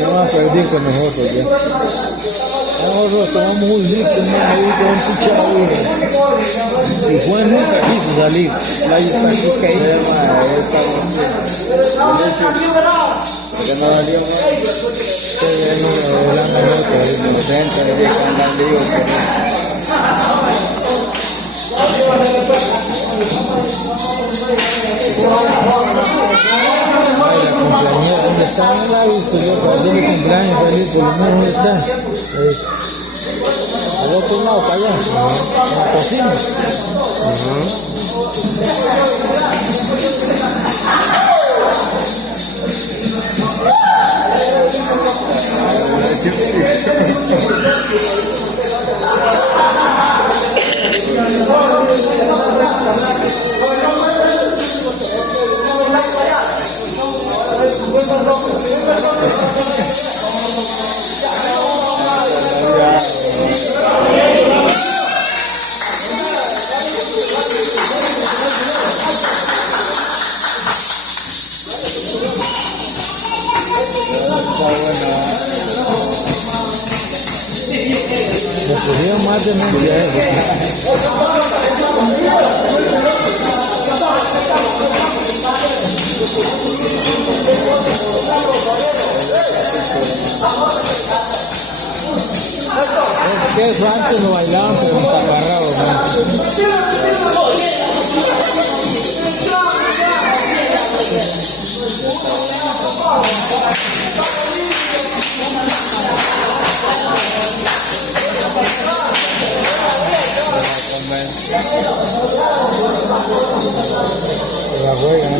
Vamos a perder con nosotros ya. Nosotros tomamos un litro, un cucharón. Y Juan nunca quiso salir. La está aquí caída. Porque no daría más. Ustedes no me dan la nota. Los centros le dejan dar lío. La cumpleañera, ¿dónde está? No la he visto yo, para hacerle cumpleaños feliz, por lo menos ¿dónde está? Al otro lado, para allá, en la cocina. Me pusieron más de media que eso antes lo bailaban, pero está agarrado, la juegan.